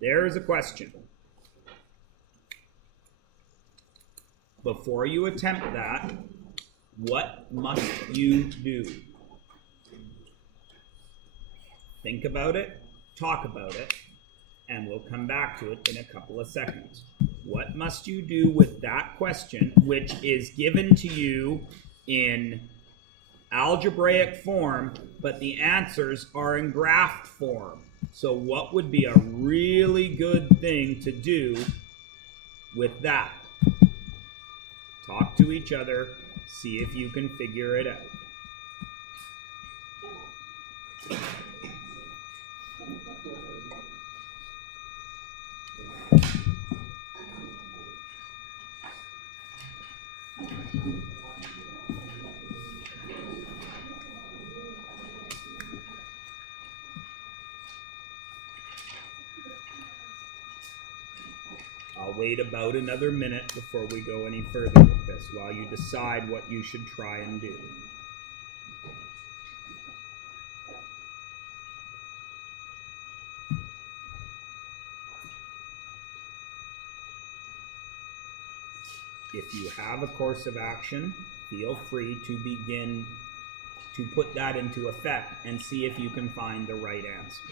There's a question. Before you attempt that, what must you do? Think about it, talk about it, and we'll come back to it in a couple of seconds. What must you do with that question, which is given to you in algebraic form, but the answers are in graph form? So what would be a really good thing to do with that? Talk to each other, see if you can figure it out. I'll wait about another minute before we go any further with this while you decide what you should try and do. If you have a course of action, feel free to begin to put that into effect and see if you can find the right answer.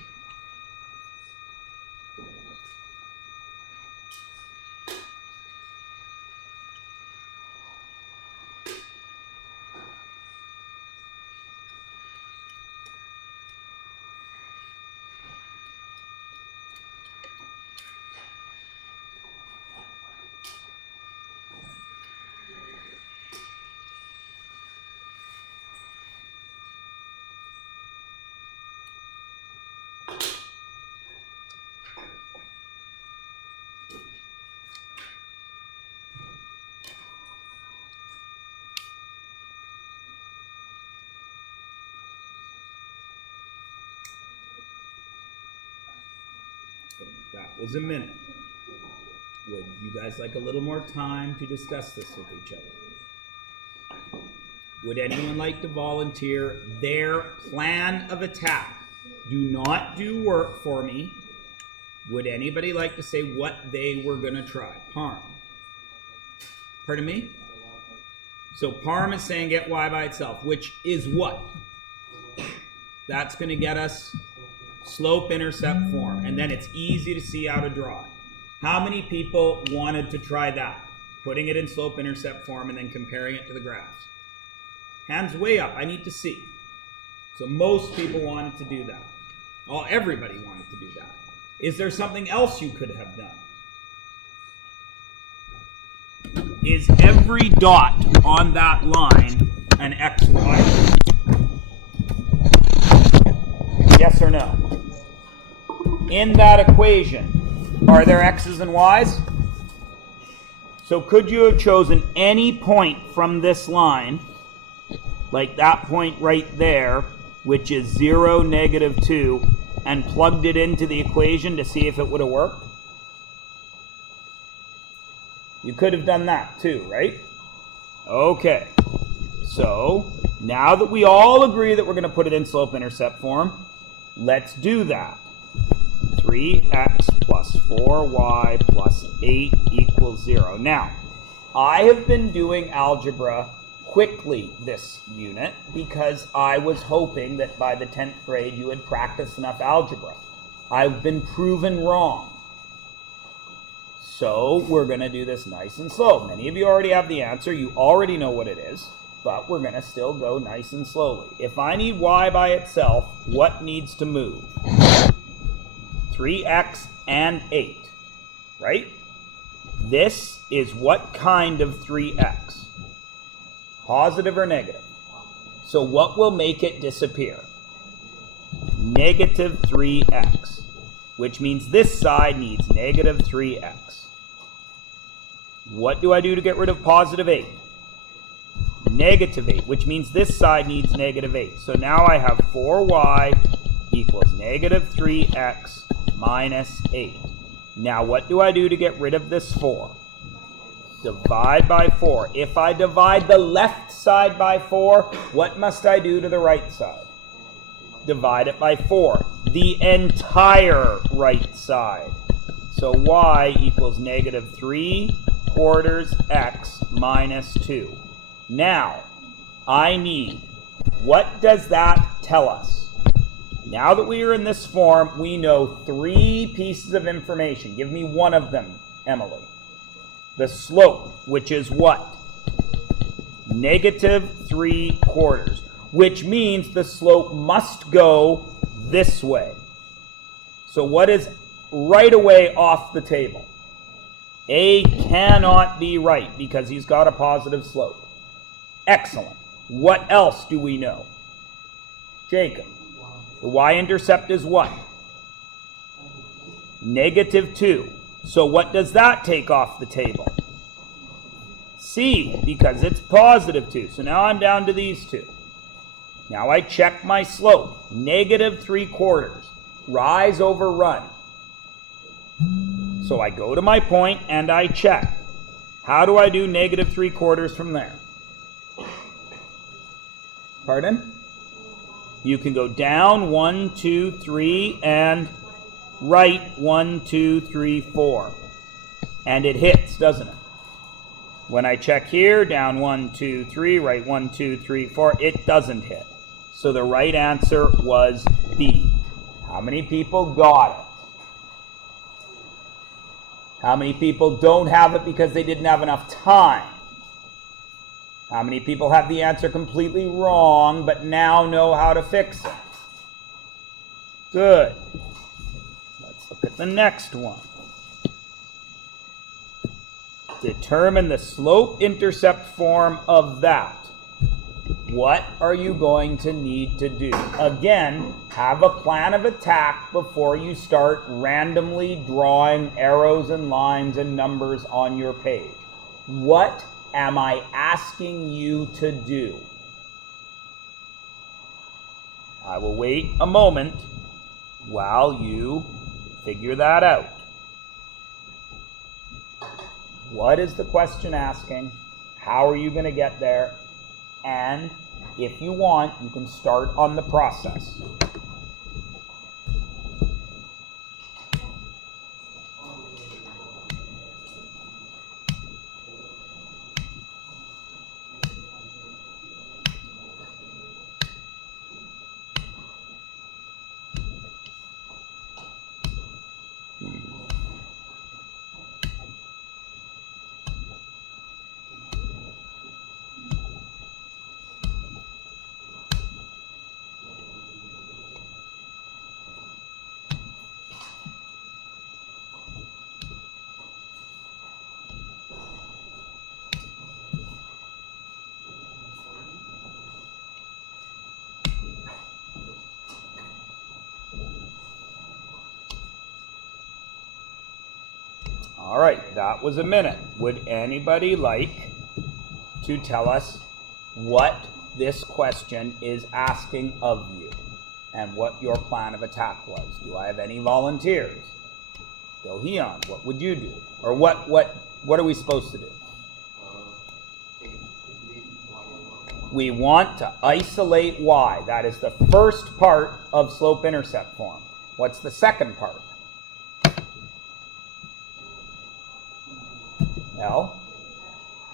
That was a minute. Would you guys like a little more time to discuss this with each other? Would anyone like to volunteer their plan of attack? Do not do work for me. Would anybody like to say what they were going to try? Parm. Pardon me? So Parm is saying get y by itself, which is what? That's going to get us slope-intercept form, and then it's easy to see how to draw it. How many people wanted to try that? Putting it in slope-intercept form and then comparing it to the graphs. Hands way up, I need to see. So most people wanted to do that. Oh, everybody wanted to do that. Is there something else you could have done? Is every dot on that line an XY? Yes or no? In that equation, are there X's and Y's? So could you have chosen any point from this line, like that point right there, which is 0, -2, and plugged it into the equation to see if it would have worked? You could have done that too, right? Okay. So now that we all agree that we're going to put it in slope-intercept form, let's do that. 3x plus 4y plus 8 equals 0. Now, I have been doing algebra quickly this unit because I was hoping that by the 10th grade you had practiced enough algebra. I've been proven wrong. So we're going to do this nice and slow. Many of you already have the answer. You already know what it is. But we're going to still go nice and slowly. If I need y by itself, what needs to move? 3x and 8, right? This is what kind of 3x? Positive or negative? So what will make it disappear? Negative 3x, which means this side needs negative 3x. What do I do to get rid of positive 8? Negative 8, which means this side needs negative 8. So now I have 4y equals negative 3x minus 8. Now what do I do to get rid of this 4? Divide by 4. If I divide the left side by 4, what must I do to the right side? Divide it by 4. The entire right side. So y equals negative 3/4 x minus 2. Now, I need, what does that tell us? Now that we are in this form, we know 3 pieces of information. Give me one of them, Emily. The slope, which is what? Negative 3/4, which means the slope must go this way. So what is right away off the table? A cannot be right because he's got a positive slope. Excellent. What else do we know? Jacob, the y-intercept is what? Negative 2. So what does that take off the table? C, because it's positive 2. So now I'm down to these two. Now I check my slope. Negative 3/4. Rise over run. So I go to my point and I check. How do I do negative 3/4 from there? Pardon? You can go down 1, 2, 3, and right 1, 2, 3, 4. And it hits, doesn't it? When I check here, down 1, 2, 3, right 1, 2, 3, 4, it doesn't hit. So the right answer was B. How many people got it? How many people don't have it because they didn't have enough time? How many people have the answer completely wrong but now know how to fix it? Good. Let's look at the next one. Determine the slope-intercept form of that. What are you going to need to do? Again, have a plan of attack before you start randomly drawing arrows and lines and numbers on your page. What am I asking you to do? I will wait a moment while you figure that out. What is the question asking? How are you going to get there? And if you want, you can start on the process. All right, that was a minute. Would anybody like to tell us what this question is asking of you and what your plan of attack was? Do I have any volunteers? Go Heon, what would you do? Or what are we supposed to do? We want to isolate y. That is the first part of slope-intercept form. What's the second part? L,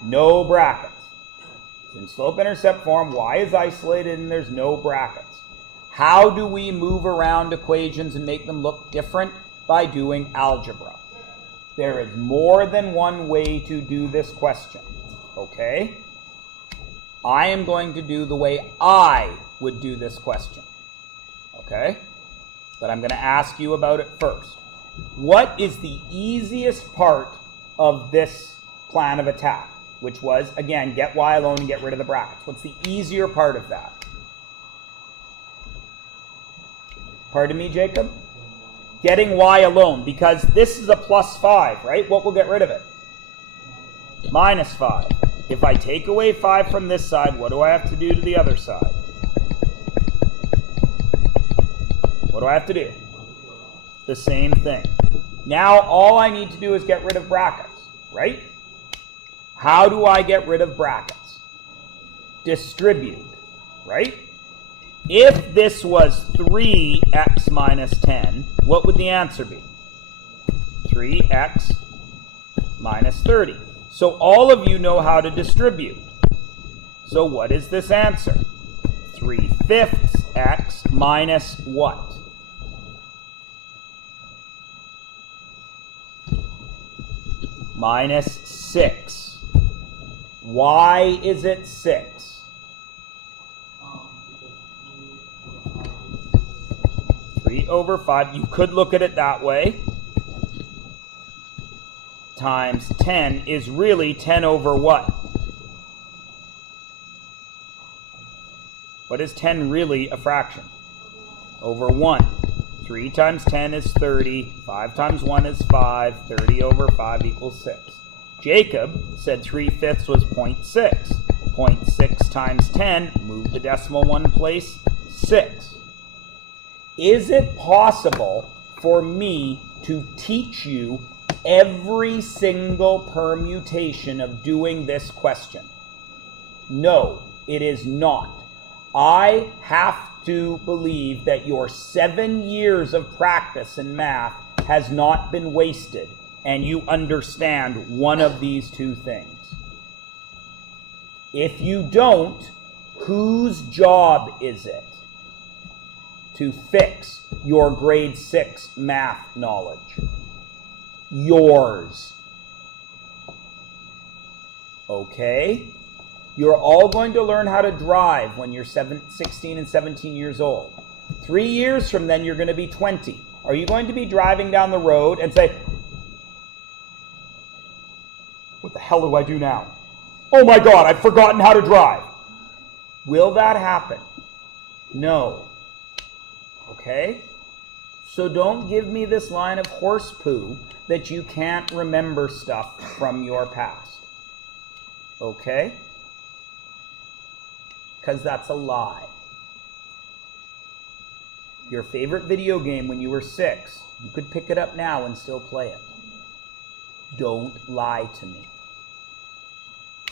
no brackets. In slope-intercept form, y is isolated and there's no brackets. How do we move around equations and make them look different? By doing algebra. There is more than one way to do this question, okay? I am going to do the way I would do this question, okay? But I'm going to ask you about it first. What is the easiest part of this plan of attack, which was, again, get y alone and get rid of the brackets? What's the easier part of that? Pardon me, Jacob? Getting y alone, because this is a plus 5, right? What will get rid of it? Minus 5. If I take away 5 from this side, what do I have to do to the other side? What do I have to do? The same thing. Now all I need to do is get rid of brackets, right? How do I get rid of brackets? Distribute, right? If this was 3x minus 10, what would the answer be? 3x minus 30. So all of you know how to distribute. So what is this answer? 3/5 x minus what? Minus 6. Why is it 6? Three over 5. You could look at it that way. Times 10 is really 10 over what? What is 10 really a fraction? Over 1. 3 times 10 is 30. 5 times 1 is 5. 30 over 5 equals 6. Jacob said 3/5 was 0.6. 0.6 times 10, move the decimal one place, 6. Is it possible for me to teach you every single permutation of doing this question? No, it is not. I have to believe that your 7 years of practice in math has not been wasted and you understand one of these two things. If you don't, whose job is it to fix your grade 6 math knowledge? Yours. Okay? You're all going to learn how to drive when you're 16 and 17 years old. 3 years from then, you're going to be 20. Are you going to be driving down the road and say, what the hell do I do now? Oh my God, I've forgotten how to drive. Will that happen? No. Okay? So don't give me this line of horse poo that you can't remember stuff from your past. Okay? Because that's a lie. Your favorite video game when you were 6, you could pick it up now and still play it. Don't lie to me.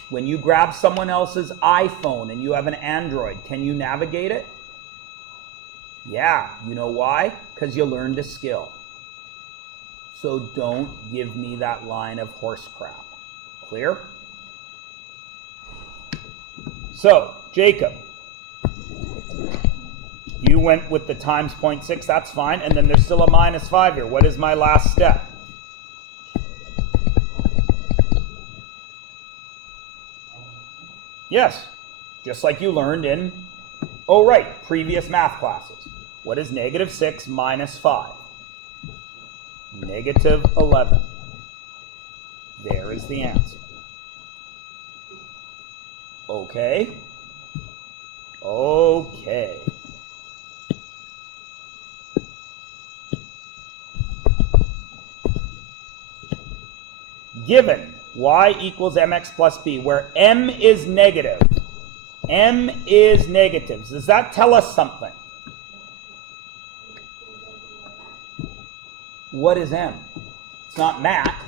When you grab someone else's iPhone and you have an Android, can you navigate it? Yeah, you know why? Because you learned a skill. So don't give me that line of horse crap. Clear? So, Jacob, you went with the times 0.6, that's fine, and then there's still a minus 5 here. What is my last step? Yes, just like you learned in, oh right, previous math classes. What is negative 6 minus 5? Negative 11. There is the answer. Okay. Okay. Given y equals mx plus b, where m is negative. M is negative. Does that tell us something? What is m? It's not math.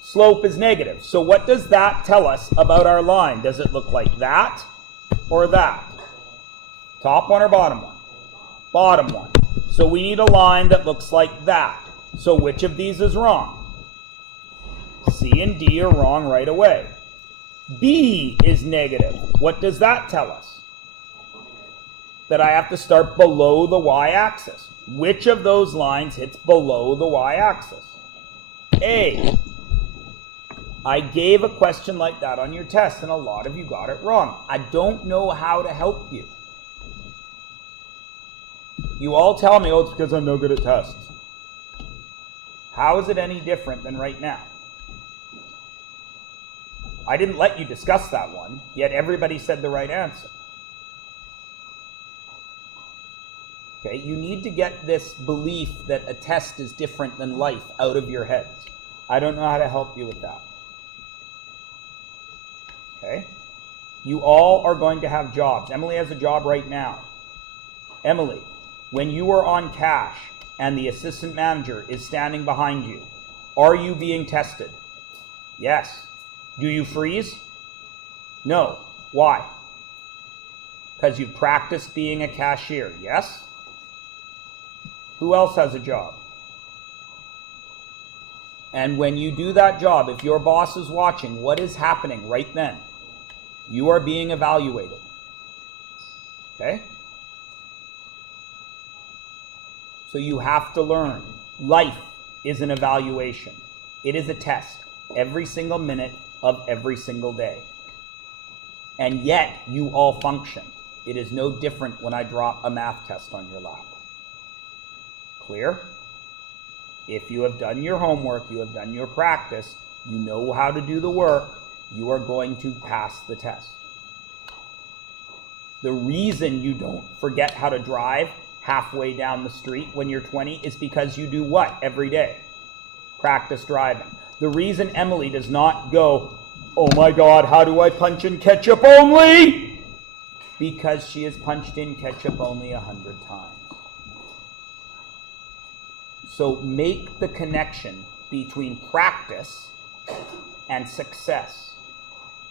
Slope is negative. So what does that tell us about our line? Does it look like that or that? Top one or bottom one? Bottom one. So we need a line that looks like that. So which of these is wrong? C and D are wrong right away. B is negative. What does that tell us? That I have to start below the y-axis. Which of those lines hits below the y-axis? A. I gave a question like that on your test, and a lot of you got it wrong. I don't know how to help you. You all tell me, oh, it's because I'm no good at tests. How is it any different than right now? I didn't let you discuss that one, yet everybody said the right answer. Okay, you need to get this belief that a test is different than life out of your heads. I don't know how to help you with that. Okay? You all are going to have jobs. Emily has a job right now. Emily, when you are on cash and the assistant manager is standing behind you, are you being tested? Yes. Do you freeze? No. Why? Because you practiced being a cashier. Yes? Who else has a job? And when you do that job, if your boss is watching, what is happening right then? You are being evaluated. Okay? So you have to learn. Life is an evaluation. It is a test every single minute of every single day. And yet, you all function. It is no different when I drop a math test on your lap. Clear? If you have done your homework, you have done your practice, you know how to do the work, you are going to pass the test. The reason you don't forget how to drive halfway down the street when you're 20 is because you do what every day? Practice driving. The reason Emily does not go, oh my God, how do I punch in ketchup only? Because she has punched in ketchup only 100 times. So make the connection between practice and success,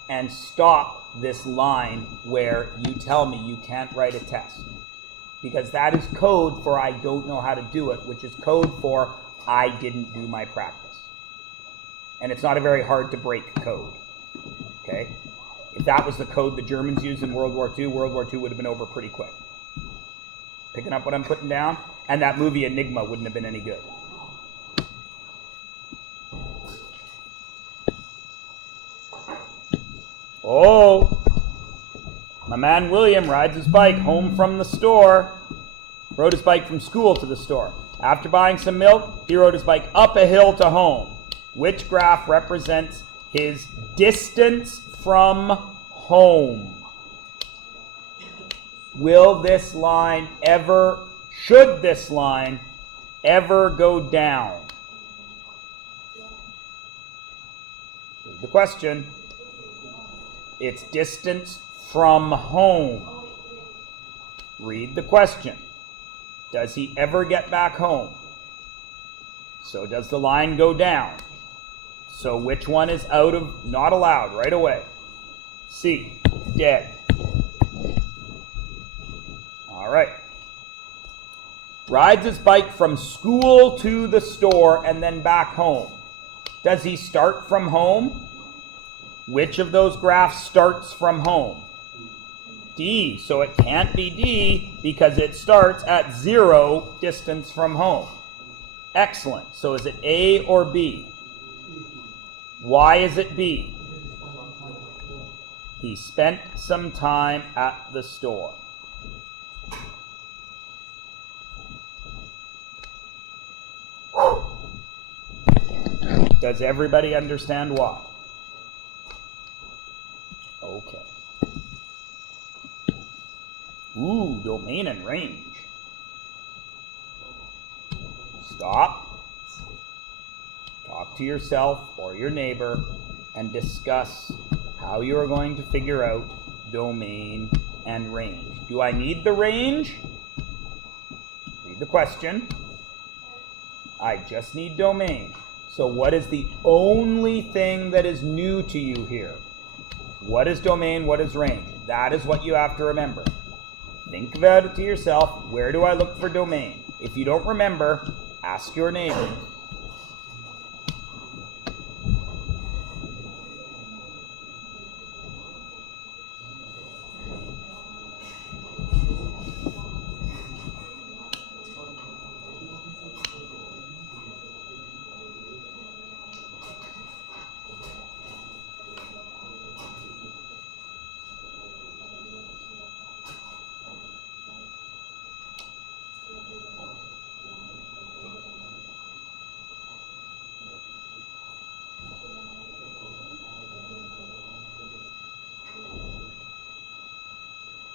and stop this line where you tell me you can't write a test. Because that is code for I don't know how to do it, which is code for I didn't do my practice. And it's not a very hard to break code. Okay? If that was the code the Germans used in World War II would have been over pretty quick. Picking up what I'm putting down? And that movie Enigma wouldn't have been any good. Oh, my man William rides his bike home from the store. Rode his bike from school to the store. After buying some milk, he rode his bike up a hill to home. Which graph represents his distance from home? Should this line ever go down? Read the question. It's distance from home. Read the question. Does he ever get back home? So does the line go down? So which one is not allowed right away? C, dead. All right. Rides his bike from school to the store and then back home. Does he start from home? Which of those graphs starts from home? D. So it can't be D because it starts at 0 distance from home. Excellent. So is it A or B? Why is it B? He spent some time at the store. Does everybody understand why? Okay. Ooh, domain and range. Stop. Talk to yourself or your neighbor and discuss how you are going to figure out domain and range. Do I need the range? Read the question. I just need domain. So what is the only thing that is new to you here? What is domain? What is range? That is what you have to remember. Think about it to yourself. Where do I look for domain? If you don't remember, ask your neighbor.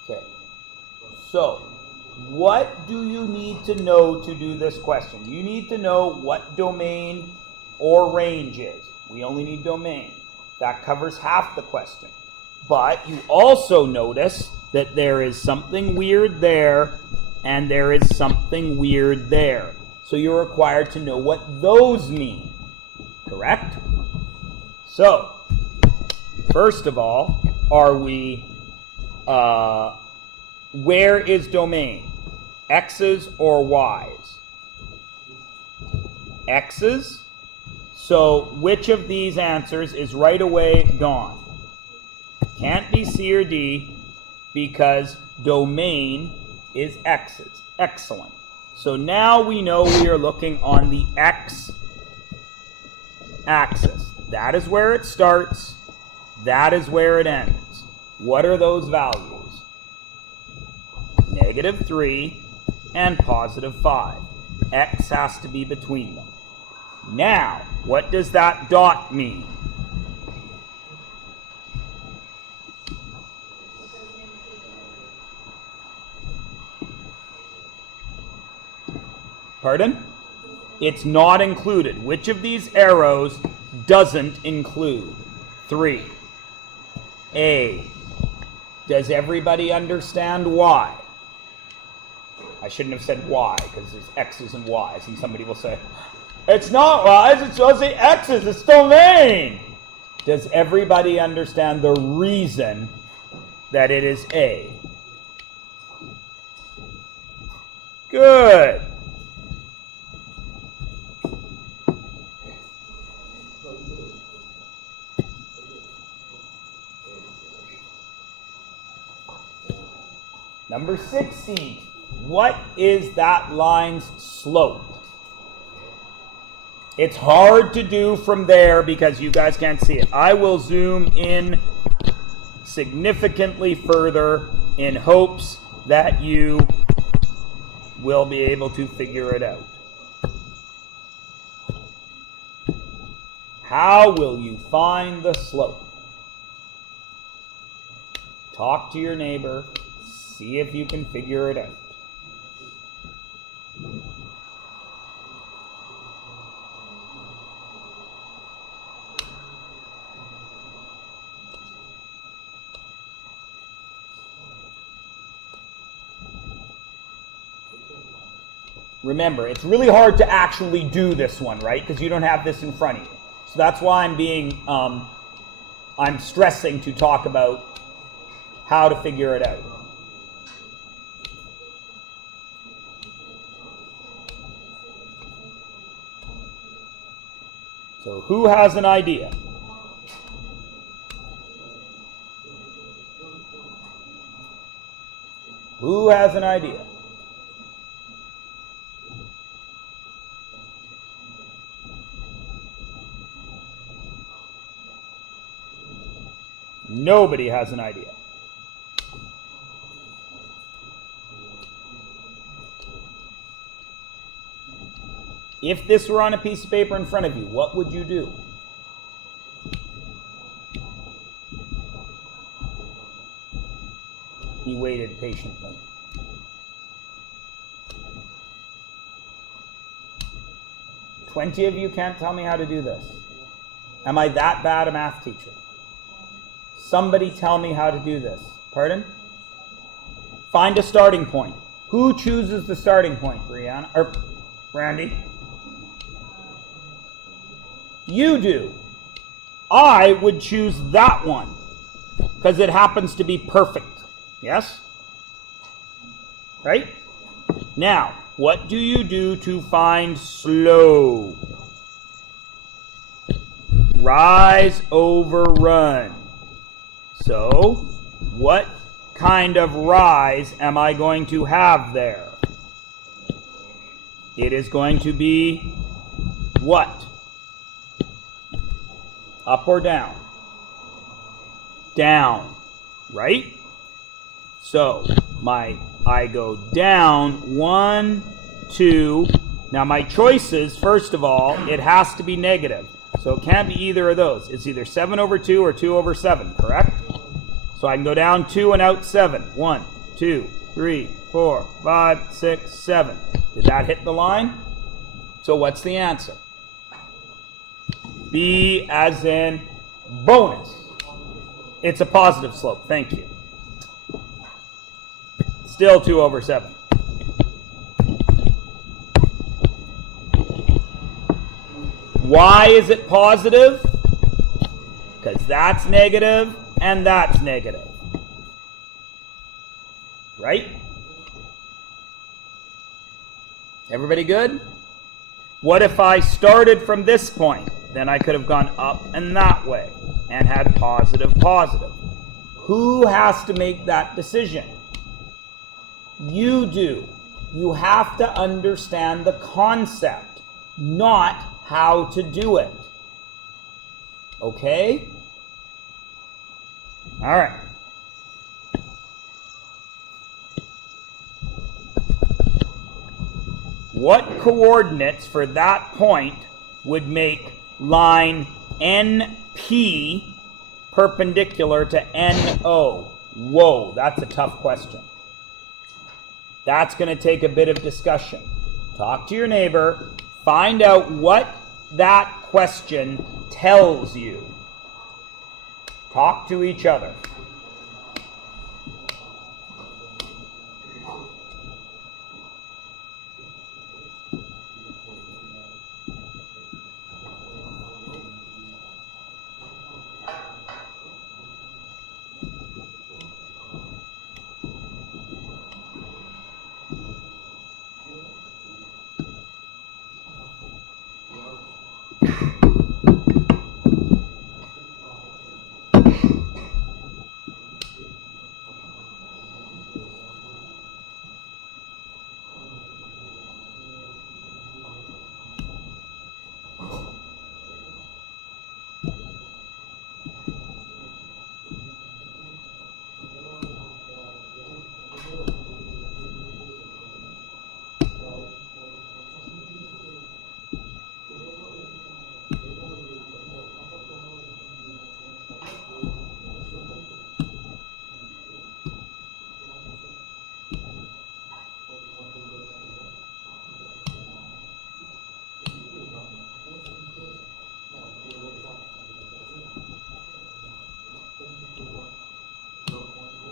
Okay, so what do you need to know to do this question? You need to know what domain or range is. We only need domain. That covers half the question. But you also notice that there is something weird there and there is something weird there. So you're required to know what those mean. Correct? So, first of all, where is domain? X's or Y's? X's. So which of these answers is right away gone? Can't be C or D because domain is x's. Excellent. So now we know we are looking on the x-axis. That is where it starts. That is where it ends. What are those values? -3 and +5. X has to be between them. Now, what does that dot mean? Pardon? It's not included. Which of these arrows doesn't include? 3. A. Does everybody understand why? I shouldn't have said y, because there's x's and y's, and somebody will say, it's not y's, it's just the x's, it's domain. Does everybody understand the reason that it is A? Good. Number 16. What is that line's slope? It's hard to do from there because you guys can't see it. I will zoom in significantly further in hopes that you will be able to figure it out. How will you find the slope? Talk to your neighbor. See if you can figure it out. Remember, it's really hard to actually do this one, right? Because you don't have this in front of you. So that's why I'm stressing to talk about how to figure it out. So who has an idea? Who has an idea? Nobody has an idea. If this were on a piece of paper in front of you, what would you do? He waited patiently. "20 of you can't tell me how to do this. Am I that bad a math teacher? Somebody tell me how to do this." Pardon? Find a starting point. Who chooses the starting point, Brianna? Or Randy? You do. I would choose that one because it happens to be perfect. Yes? Right? Now, what do you do to find slope? Rise over run. So, what kind of rise am I going to have there? It is going to be what? Up or down? Down, right? So, I go down, 1, 2. Now my choices, first of all, it has to be negative. So it can't be either of those. It's either 7 over 2 or 2 over 7, correct? So I can go down 2 and out 7. 1, 2, 3, 4, 5, 6, 7. Did that hit the line? So what's the answer? B as in bonus. It's a positive slope. Thank you. Still 2 over 7. Why is it positive? Because that's negative and that's negative. Right? Everybody good? What if I started from this point? then I could have gone up and that way and had positive, positive. Who has to make that decision? You do. You have to understand the concept, not how to do it. Okay? All right. What coordinates for that point would make line NP perpendicular to NO? Whoa, that's a tough question. That's going to take a bit of discussion. Talk to your neighbor, find out what that question tells you. Talk to each other.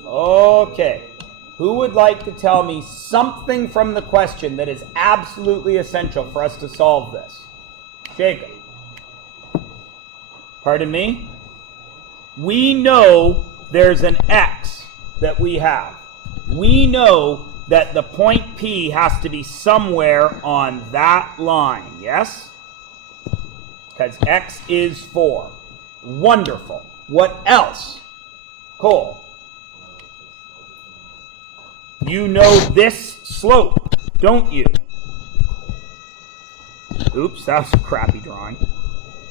Okay. Who would like to tell me something from the question that is absolutely essential for us to solve this? Jacob. Pardon me? We know there's an x that we have. We know that the point P has to be somewhere on that line, yes? Because x is 4. Wonderful. What else? Cole. You know this slope, don't you? Oops, that was a crappy drawing.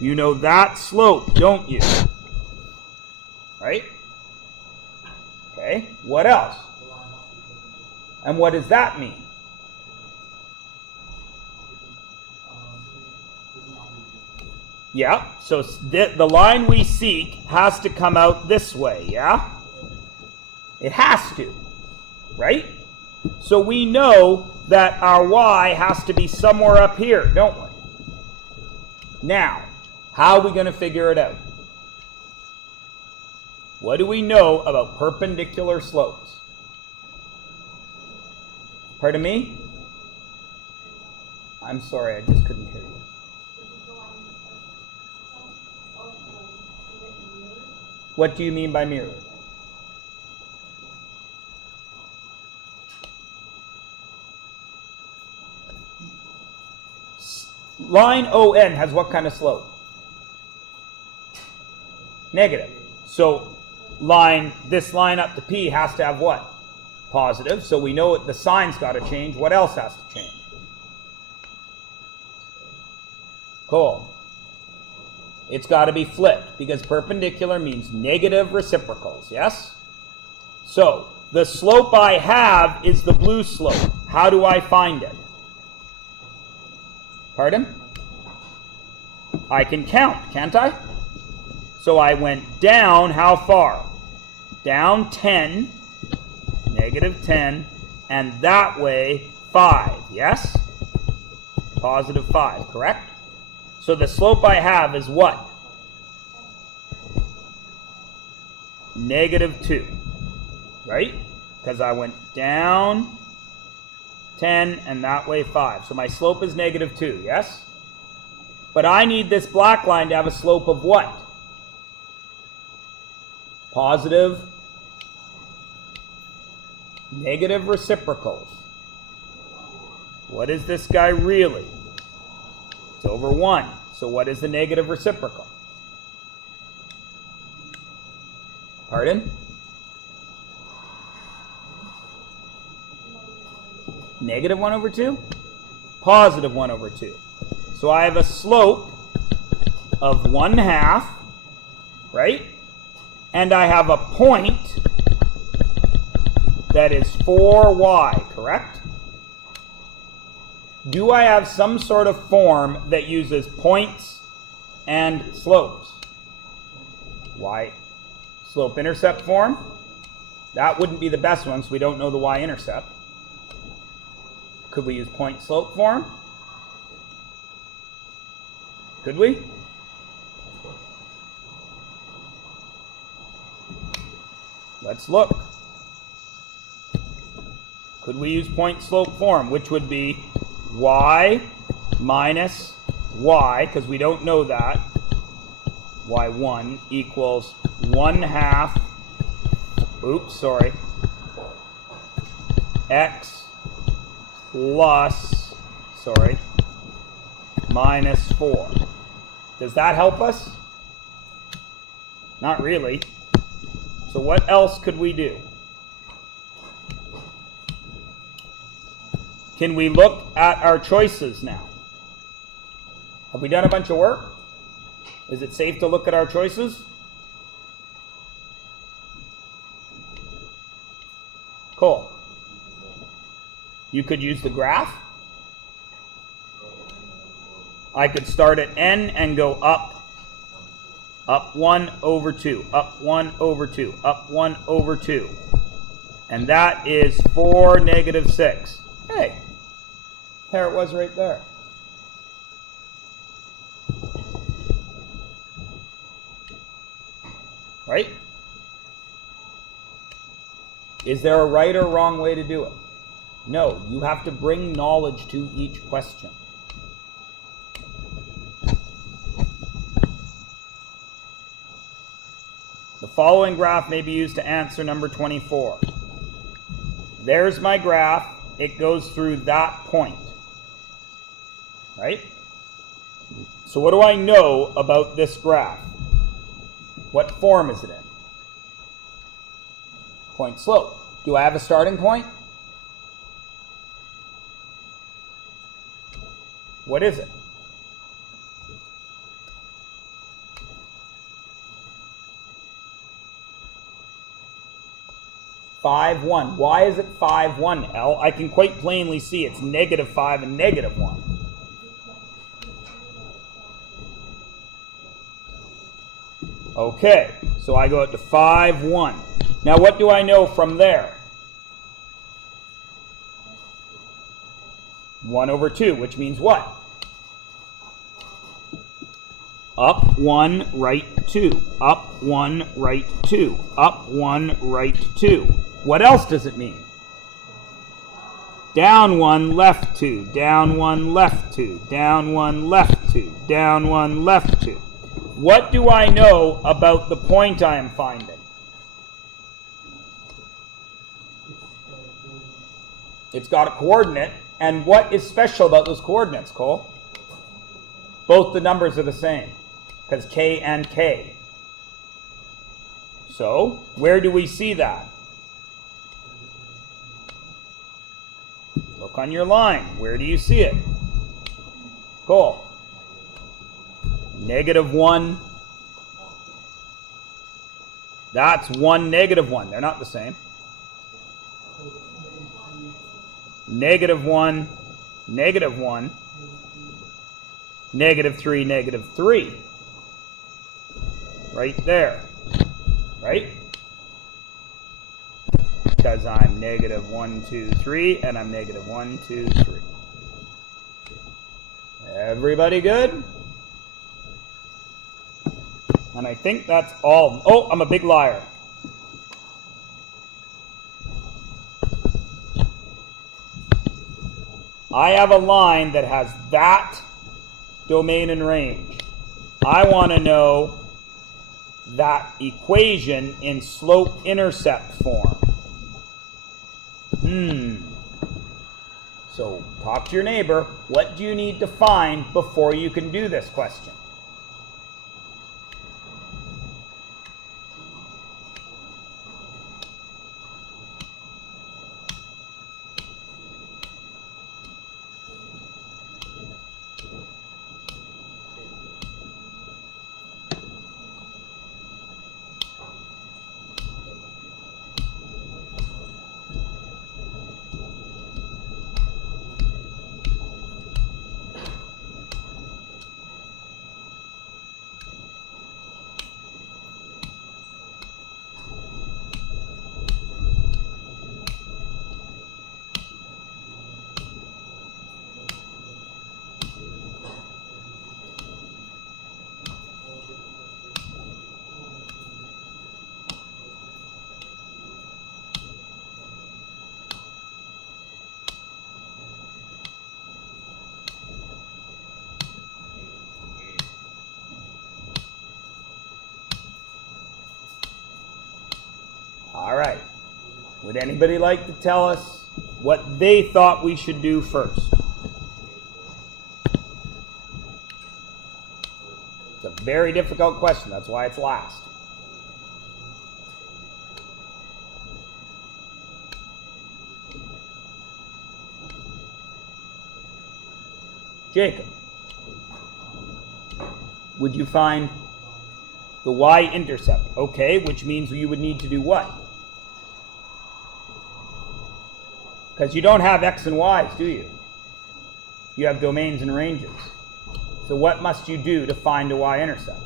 You know that slope, don't you? Right? Okay, what else? And what does that mean? Yeah, so the line we seek has to come out this way, yeah? It has to. Right? So we know that our y has to be somewhere up here, don't we? Now, how are we going to figure it out? What do we know about perpendicular slopes? Pardon me? I'm sorry, I just couldn't hear you. What do you mean by mirror? Line ON has what kind of slope? Negative. So this line up to P has to have what? Positive. So we know the sign's got to change. What else has to change? Cool. It's got to be flipped because perpendicular means negative reciprocals, yes? So the slope I have is the blue slope. How do I find it? Pardon? I can count, can't I? So I went down how far? Down 10, negative 10, and that way 5, yes? Positive 5, correct? So the slope I have is what? Negative 2, right? Because I went down 10, and that way 5. So my slope is negative 2, yes? But I need this black line to have a slope of what? Positive, negative reciprocals. What is this guy really? It's over 1. So what is the negative reciprocal? Pardon? Negative 1 over 2? Positive 1 over 2. So I have a slope of 1/2, right? And I have a point that is 4y, correct? Do I have some sort of form that uses points and slopes? Y slope-intercept form? That wouldn't be the best one, so we don't know the y-intercept. Could we use point-slope form? Could we? Let's look. Could we use point-slope form, which would be y minus y, because we don't know that, y1 equals 1/2, x plus, minus 4. Does that help us? Not really. So what else could we do? Can we look at our choices now? Have we done a bunch of work? Is it safe to look at our choices? Cool. You could use the graph. I could start at n and go up 1 over 2, up 1 over 2, up 1 over 2. And that is 4, negative 6. Hey, there it was right there. Right? Is there a right or wrong way to do it? No, you have to bring knowledge to each question. The following graph may be used to answer number 24. There's my graph. It goes through that point. Right? So what do I know about this graph? What form is it in? Point slope. Do I have a starting point? What is it? (5,1). Why is it 5,1, L? I can quite plainly see it's -5 and -1. Okay, so I go out to 5,1. Now what do I know from there? 1 over 2, which means what? Up 1, right 2. Up 1, right 2. Up 1, right 2. What else does it mean? Down 1, left 2. Down 1, left 2. Down 1, left 2. Down 1, left 2. What do I know about the point I am finding? It's got a coordinate. And what is special about those coordinates, Cole? Both the numbers are the same, because k and k. So, where do we see that? Look on your line. Where do you see it? Cool. -1. That's 1, -1. They're not the same. -1, -1, -3, -3. Right there. Right? Because I'm -1, 2, 3, and I'm -1, 2, 3. Everybody good? And I think that's all. Oh, I'm a big liar. I have a line that has that domain and range. I want to know that equation in slope-intercept form. So talk to your neighbor. What do you need to find before you can do this question? All right. Would anybody like to tell us what they thought we should do first? It's a very difficult question. That's why it's last. Jacob, would you find the Y-intercept? Okay, which means you would need to do what? Because you don't have x and y's, do you? You have domains and ranges. So what must you do to find a y-intercept?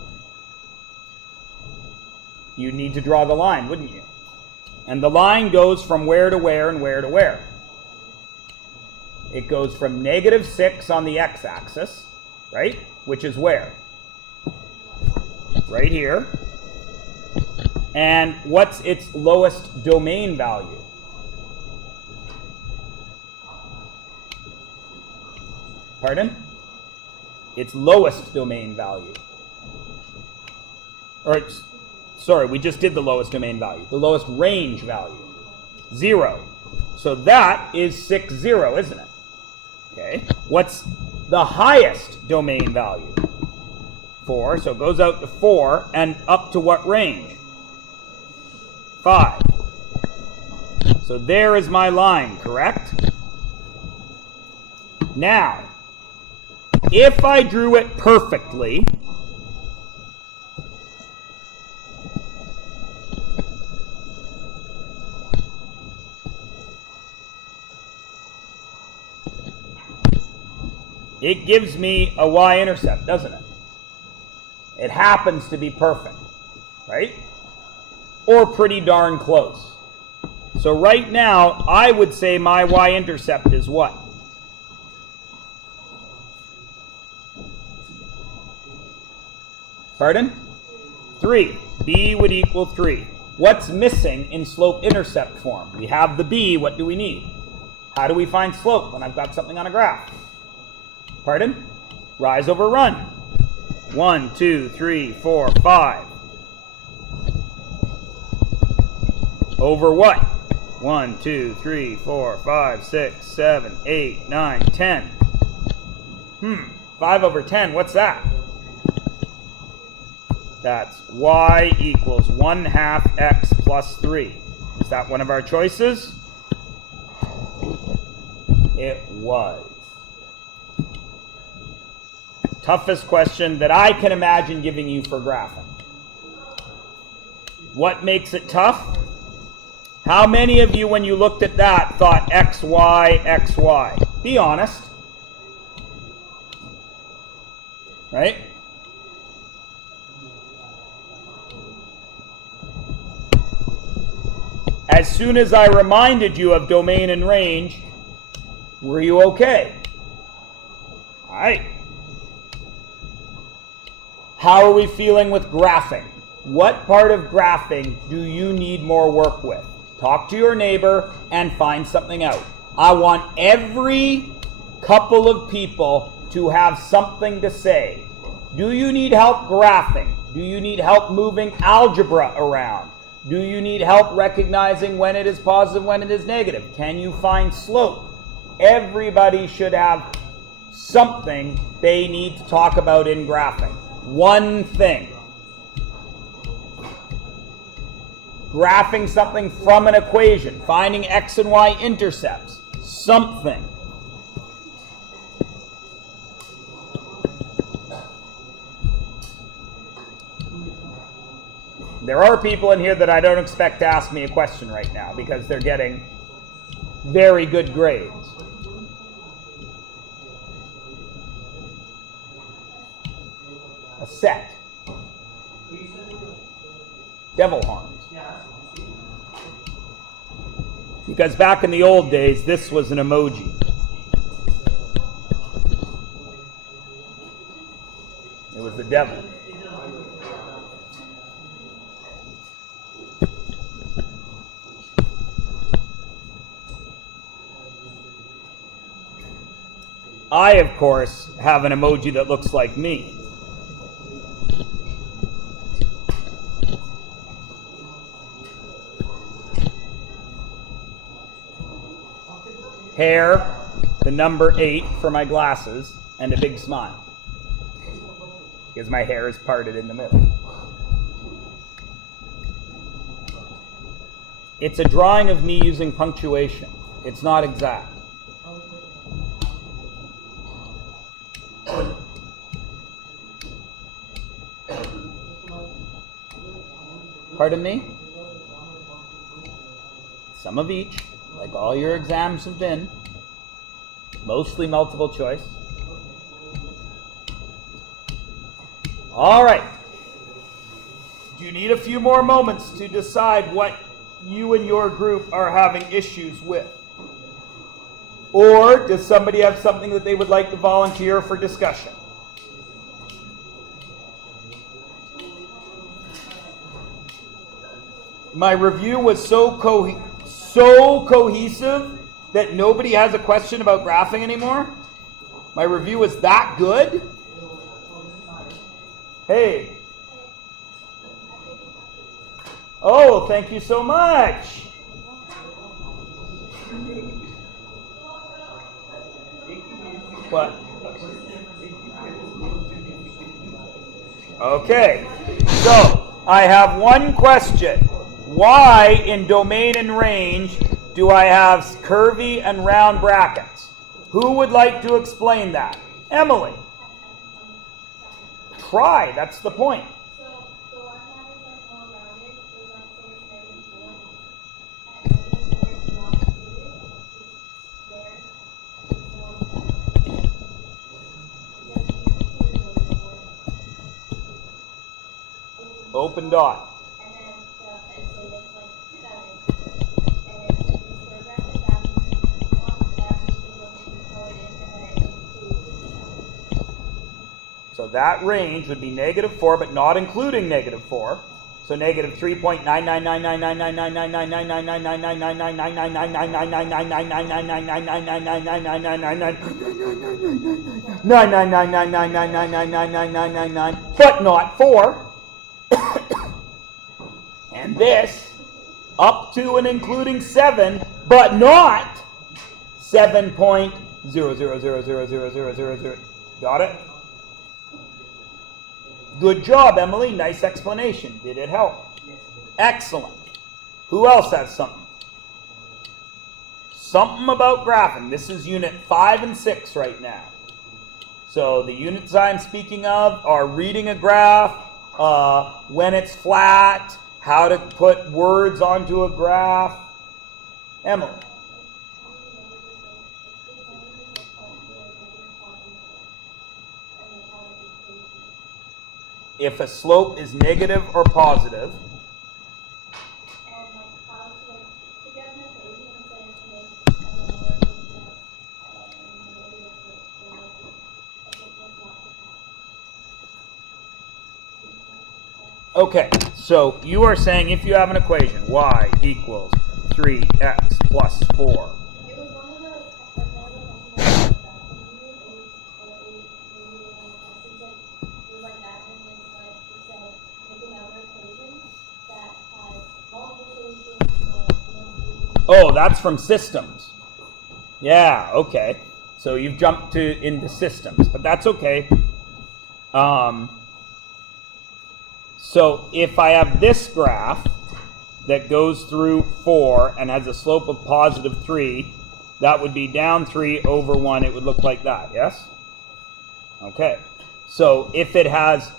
You'd need to draw the line, wouldn't you? And the line goes from where to where and where to where? It goes from -6 on the x-axis, right? Which is where? Right here. And what's its lowest domain value? Pardon? Its lowest domain value. Or, sorry, we just did the lowest domain value. The lowest range value. 0. So that is 6, 0, isn't it? Okay. What's the highest domain value? 4. So it goes out to 4 and up to what range? 5. So there is my line, correct? Now, if I drew it perfectly, it gives me a y-intercept, doesn't it? It happens to be perfect, right? Or pretty darn close. So right now, I would say my y-intercept is what? Pardon? 3. B would equal 3. What's missing in slope-intercept form? We have the B. What do we need? How do we find slope when I've got something on a graph? Pardon? Rise over run. 1, 2, 3, 4, 5. Over what? 1, 2, 3, 4, 5, 6, 7, 8, 9, 10. 5 over 10. What's that? That's y equals 1/2 x plus 3. Is that one of our choices? It was. Toughest question that I can imagine giving you for graphing. What makes it tough? How many of you, when you looked at that, thought x, y, x, y? Be honest. Right? As soon as I reminded you of domain and range, were you okay? All right. How are we feeling with graphing? What part of graphing do you need more work with? Talk to your neighbor and find something out. I want every couple of people to have something to say. Do you need help graphing? Do you need help moving algebra around? Do you need help recognizing when it is positive, when it is negative? Can you find slope? everybody should have something they need to talk about in graphing. One thing. Graphing something from an equation. Finding x and y intercepts. Something. There are people in here that I don't expect to ask me a question right now because they're getting very good grades. A set. Devil horns. Because back in the old days, this was an emoji. It was the devil. I, of course, have an emoji that looks like me. Hair, the number 8 for my glasses, and a big smile. Because my hair is parted in the middle. It's a drawing of me using punctuation. It's not exact. Pardon me? Some of each, like all your exams have been. Mostly multiple choice. All right. Do you need a few more moments to decide what you and your group are having issues with? Or does somebody have something that they would like to volunteer for discussion? My review was so cohesive that nobody has a question about graphing anymore? My review was that good? Hey. Oh, thank you so much. What? Okay. So, I have one question. Why in domain and range do I have curvy and round brackets? Who would like to explain that? Emily. Try, that's the point. Open dot. So that range would be -4, but not including -4. So -3.999999999999999999999999999999999999999999999999999999999999999999999 but not 4. And this up to and including 7, but not 7.0000000. Got it? Good job, Emily. Nice explanation. Did it help? Excellent. Who else has something? Something about graphing. This is unit 5 and 6 right now. So the units I'm speaking of are reading a graph, when it's flat, how to put words onto a graph. Emily. If a slope is negative or positive. Okay, so you are saying if you have an equation, y equals 3x plus 4. Oh, that's from systems. Yeah, okay. So you've jumped into systems, but that's okay. So if I have this graph that goes through 4 and has a slope of positive 3, that would be down 3 over 1. It would look like that, yes? Okay. So if it has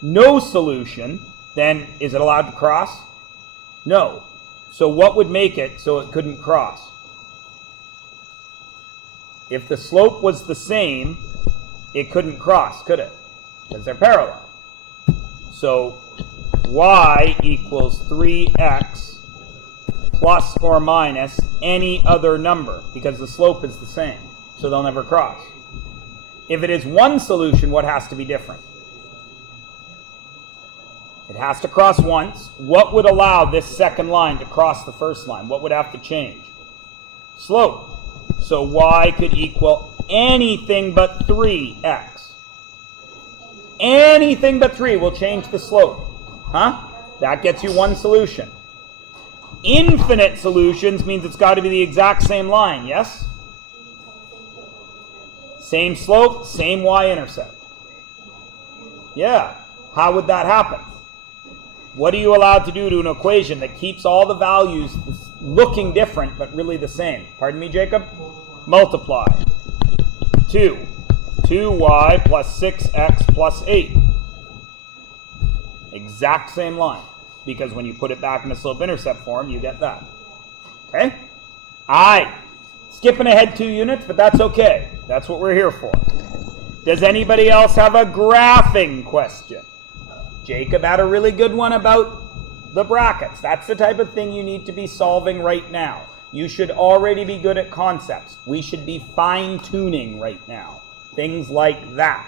no solution, then is it allowed to cross? No. So what would make it so it couldn't cross? If the slope was the same, it couldn't cross, could it? Because they're parallel. So y equals 3x plus or minus any other number, because the slope is the same. So they'll never cross. If it is one solution, what has to be different? It has to cross once. What would allow this second line to cross the first line? What would have to change? Slope. So y could equal anything but 3x. Anything but 3 will change the slope. Huh? That gets you one solution. Infinite solutions means it's got to be the exact same line, yes? Same slope, same y-intercept. Yeah. How would that happen? What are you allowed to do to an equation that keeps all the values looking different but really the same? Pardon me, Jacob? Multiply. 2y plus 6x plus 8. Exact same line. Because when you put it back in the slope-intercept form, you get that. Okay? Alright. Skipping ahead 2 units, but that's okay. That's what we're here for. Does anybody else have a graphing question? Jacob had a really good one about the brackets. That's the type of thing you need to be solving right now. You should already be good at concepts. We should be fine-tuning right now. Things like that.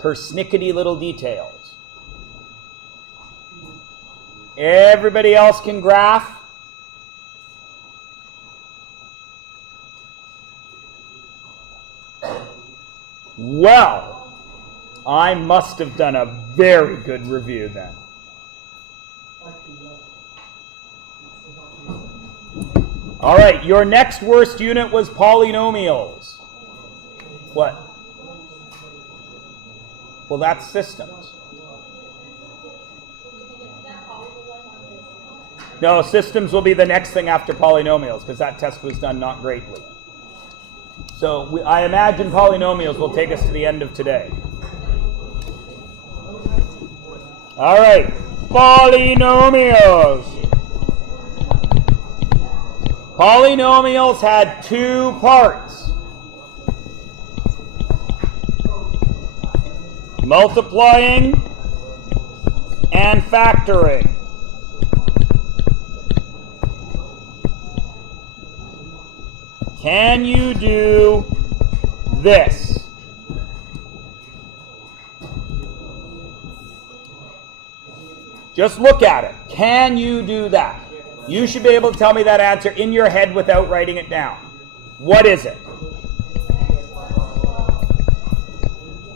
Persnickety little details. Everybody else can graph? Well, I must have done a very good review then. All right, your next worst unit was polynomials. What? Well, that's systems. No, systems will be the next thing after polynomials because that test was done not greatly. So I imagine polynomials will take us to the end of today. All right, polynomials. Polynomials had 2 parts. Multiplying and factoring. Can you do this? Just look at it. Can you do that? You should be able to tell me that answer in your head without writing it down. What is it?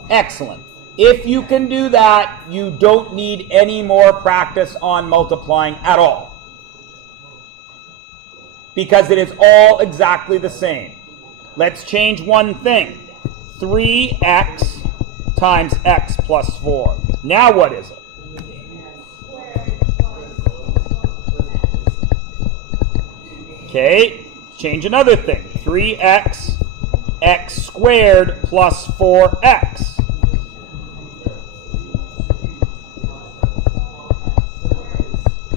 Excellent. If you can do that, you don't need any more practice on multiplying at all. Because it is all exactly the same. Let's change one thing. 3x times x plus 4. Now what is it? Okay, change another thing. 3x, x squared plus 4x.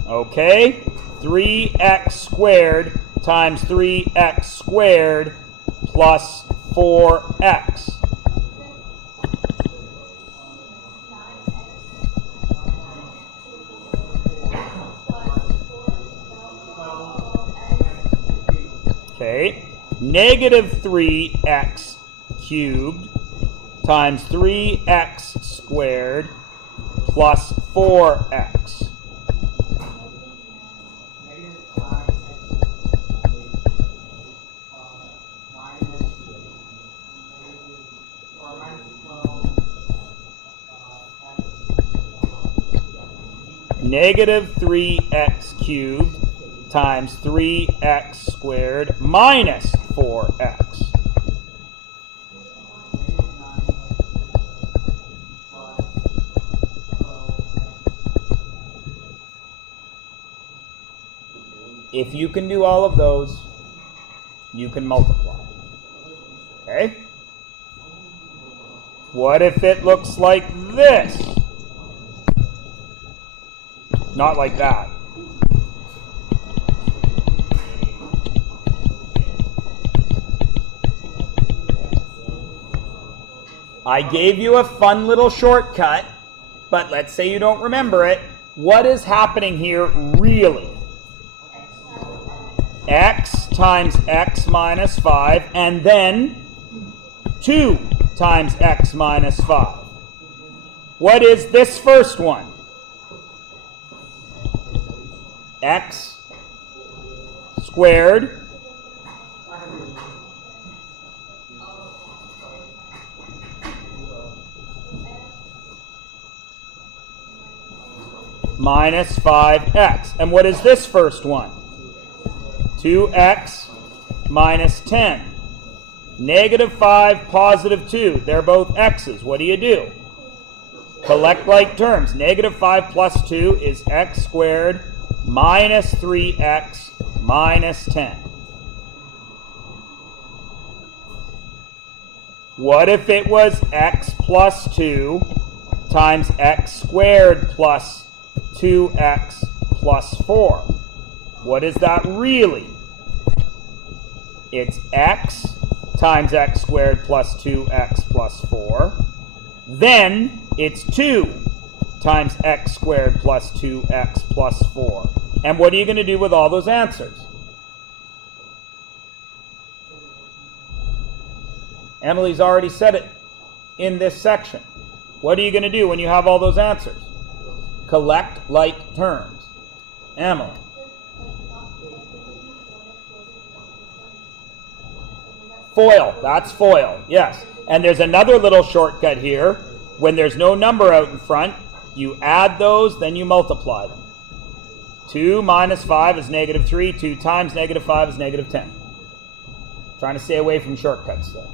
Okay, 3x squared times 3x squared plus 4x. Okay, negative 3x cubed times 3x squared plus 4x. Negative 3x cubed times 3x squared minus 4x. If you can do all of those, you can multiply. Okay? What if it looks like this? Not like that. I gave you a fun little shortcut, but let's say you don't remember it. What is happening here really? X times x minus 5, and then 2 times x minus 5. What is this first one? X squared minus 5x. And what is this first one? 2x minus 10. Negative 5, positive 2. They're both x's. What do? Collect like terms. Negative 5 plus 2 is x squared minus 3x minus 10. What if it was x plus 2 times x squared plus 2x plus 4? What is that really? It's x times x squared plus 2x plus 4. Then it's 2 times x squared plus 2x plus 4. And what are you going to do with all those answers? Emily's already said it in this section. What are you going to do when you have all those answers? Collect like terms. Emily. FOIL. That's FOIL. Yes. And there's another little shortcut here. When there's no number out in front, you add those, then you multiply them. 2 minus 5 is negative 3. 2 times negative 5 is negative 10. Trying to stay away from shortcuts, though.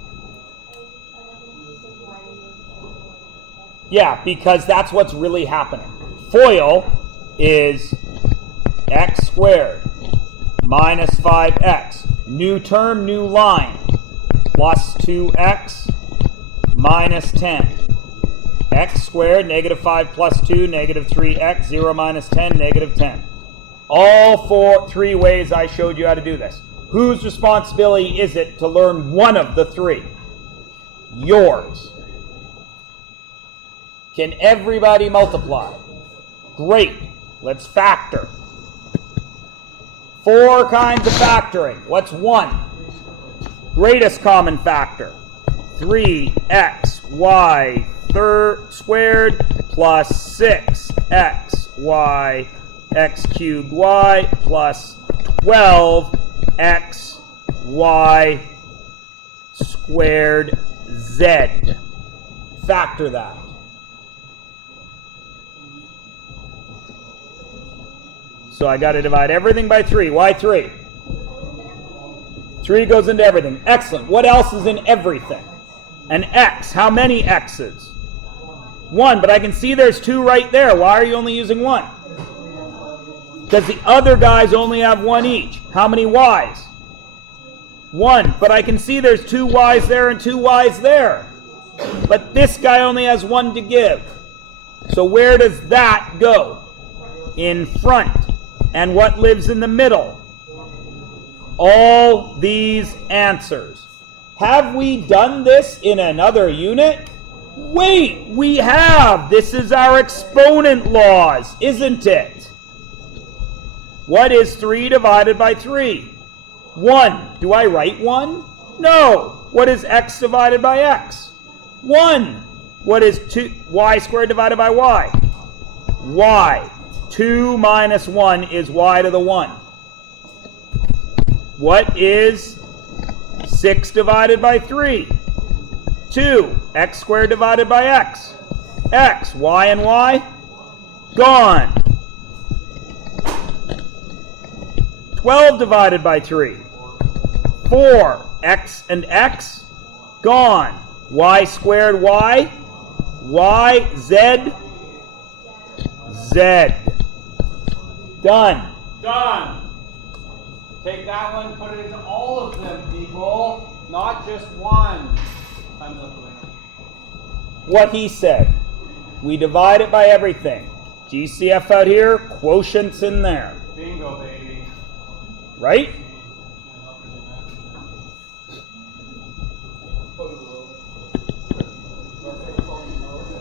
Yeah, because that's what's really happening. FOIL is x squared minus 5x. New term, new line. Plus 2x minus 10. X squared, negative 5 plus 2, negative 3x, 0 minus 10, negative 10. All three ways I showed you how to do this. Whose responsibility is it to learn one of the three? Yours. Can everybody multiply? Great. Let's factor. 4 kinds of factoring. What's 1? Greatest common factor. 3xy squared plus 6xy x cubed y plus 12xy squared z. Factor that. So I got to divide everything by 3. Why 3? 3 goes into everything. Excellent. What else is in everything? An x. How many x's? 1, but I can see there's 2 right there. Why are you only using 1? Because the other guys only have 1 each. How many y's? 1, but I can see there's 2 y's there and 2 y's there. But this guy only has 1 to give. So where does that go? In front. And what lives in the middle? All these answers. Have we done this in another unit? Wait, we have. This is our exponent laws, isn't it? What is 3 divided by 3? 1. Do I write 1? No. What is x divided by x? 1. What is y squared divided by y? Y. 2 minus 1 is y to the 1. What is 6 divided by 3? 2. X squared divided by x. X. Y and y? Gone. 12 divided by 3. 4. X and x? Gone. Y squared y? Y. Z? Z. Done. Done. Take that one, put it into all of them, people, not just one. Time's up. What he said. We divide it by everything. GCF out here, quotients in there. Bingo, baby. Right?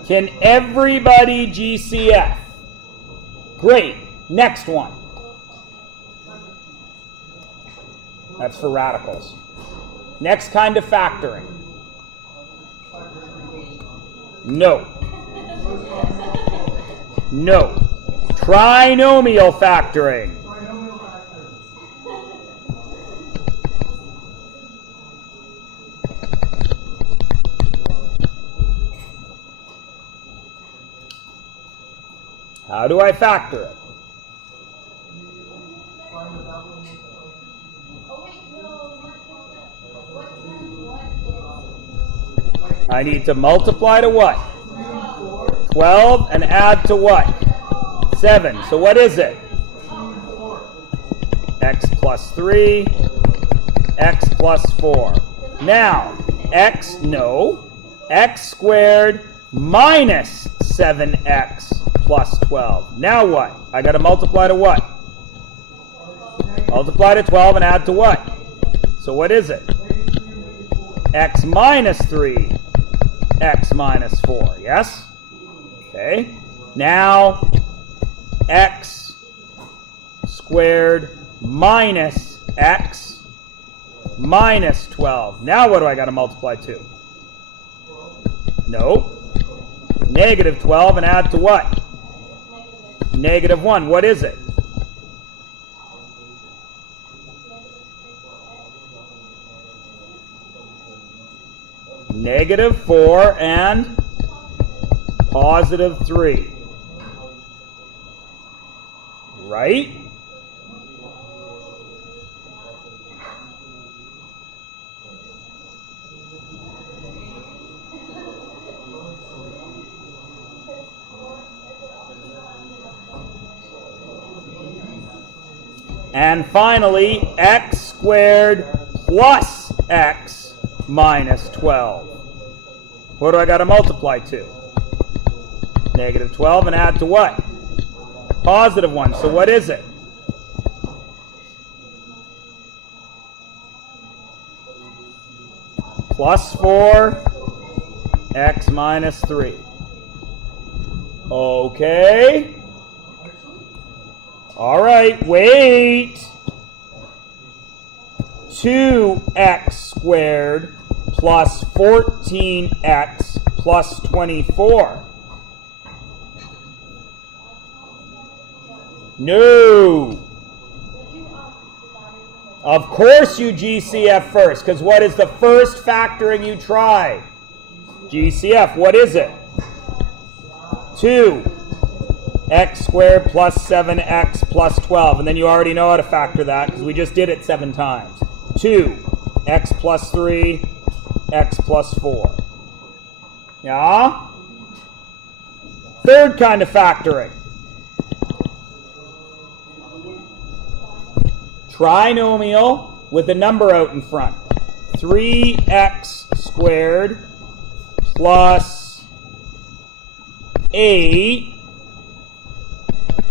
Can everybody GCF? Great. Next one. That's for radicals. Next kind of factoring. No. No. Trinomial factoring. How do I factor it? I need to multiply to what? 12 and add to what? 7. So what is it? X plus 3, x plus 4. Now, x squared minus 7x plus 12. Now what? I got to multiply to what? Multiply to 12 and add to what? So what is it? X minus 3, x minus 4. Yes? Okay. Now, x squared minus x minus 12. Now what do I got to multiply to? No. Negative 12 and add to what? Negative 1. What is it? Negative 4 and positive 3. Right? And finally, x squared plus x minus 12. What do I got to multiply to? Negative 12 and add to what? Positive 1. So what is it? Plus 4, x minus 3. Okay. All right, wait. 2x squared plus 14x plus 24. No. Of course you GCF first, because what is the first factoring you try? GCF, what is it? 2. X squared plus 7x plus 12. And then you already know how to factor that because we just did it 7 times. 2. X plus 3. X plus 4. Yeah? Third kind of factoring. Trinomial with a number out in front. 3x squared plus 8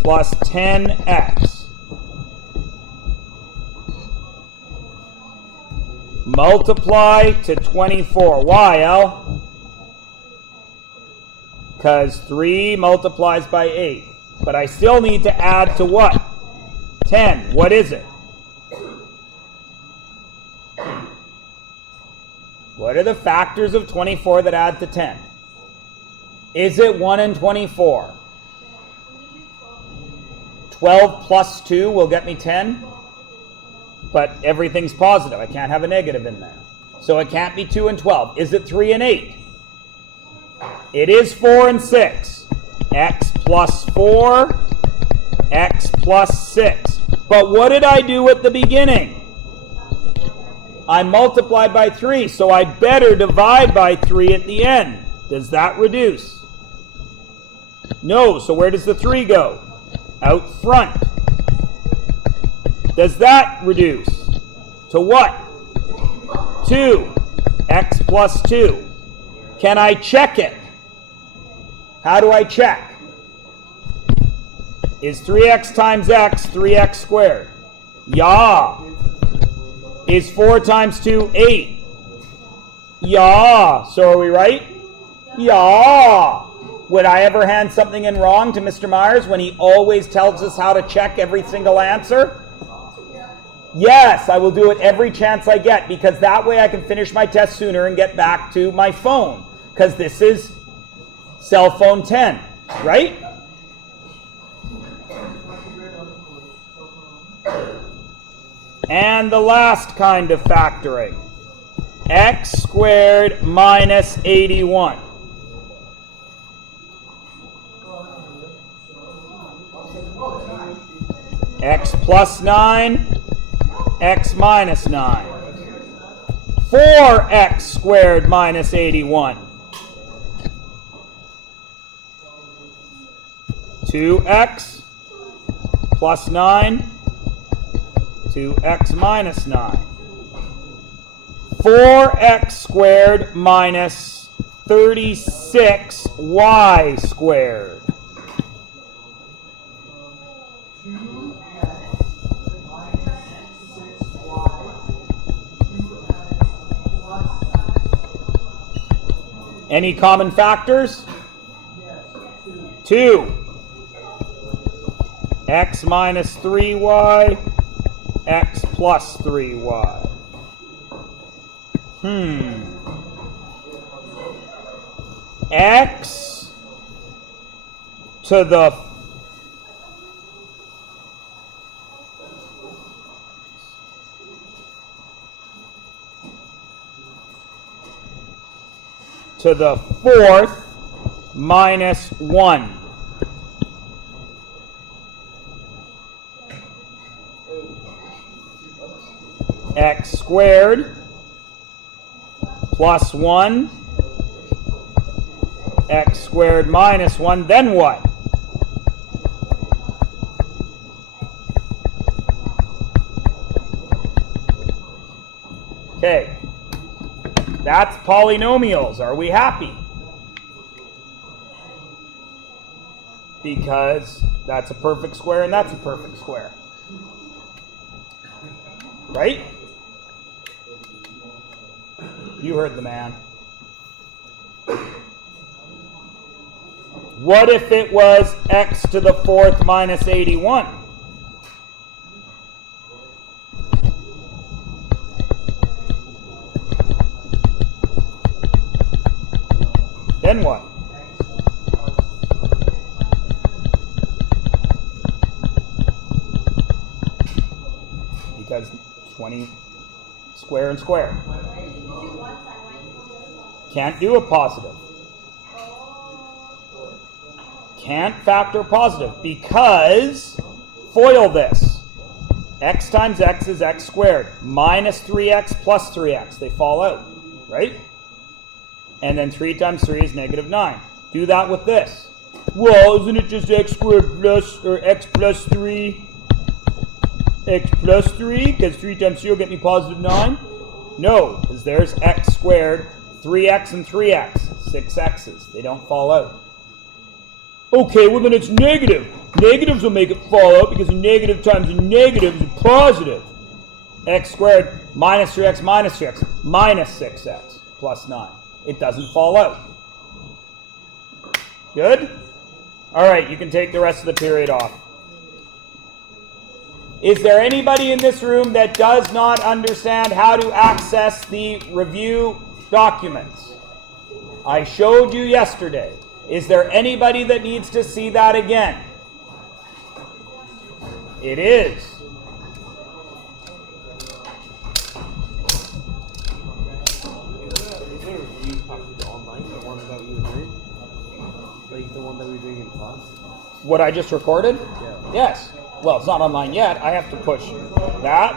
plus 10x. Multiply to 24. Why, L? Because 3 multiplies by 8. But I still need to add to what? 10. What is it? What are the factors of 24 that add to 10? Is it 1 and 24? 12 plus 2 will get me 10, but everything's positive. I can't have a negative in there. So it can't be 2 and 12. Is it 3 and 8? It is 4 and 6. X plus 4, x plus 6. But what did I do at the beginning? I multiplied by 3, so I better divide by 3 at the end. Does that reduce? No, so where does the 3 go? Out front. does that reduce? To what? 2. X plus 2. Can I check it? How do I check? Is 3x times x 3x squared? Yeah. Is 4 times 2 8? Yeah. So are we right? Yeah. Would I ever hand something in wrong to Mr. Myers when he always tells us how to check every single answer? Yes, I will do it every chance I get, because that way I can finish my test sooner and get back to my phone, because this is cell phone 10, right? And the last kind of factoring, x squared minus 81. X plus 9, x minus 9. 4x squared minus 81. 2x plus 9, 2x minus 9. 4x squared minus 36y squared. Any common factors? 2. X minus 3y, x plus 3y. X to the fourth minus 1. X squared plus 1. X squared minus 1. Then what? Okay. That's polynomials. Are we happy? Because that's a perfect square and that's a perfect square. Right? You heard the man. What if it was x to the fourth minus 81? Then what? Because 20 square and square. Can't do a positive. Can't factor positive because, FOIL this. X times x is x squared. Minus 3x plus 3x. They fall out, right? And then 3 times 3 is negative 9. Do that with this. Well, isn't it just x squared plus, or x plus 3? X plus 3, because 3 times 3 will get me positive 9? No, because there's x squared, 3x and 3x. 6 x's. They don't fall out. Okay, well then it's negative. Negatives will make it fall out because a negative times a negative is a positive. X squared minus 3x minus 3x minus 6x plus 9. It doesn't fall out. Good? All right, you can take the rest of the period off. Is there anybody in this room that does not understand how to access the review documents? I showed you yesterday. Is there anybody that needs to see that again? It is. Is there a review package online, the one that we were doing? Like the one that we were doing in class? What I just recorded? Yeah. Yes. Well, it's not online yet. I have to push that.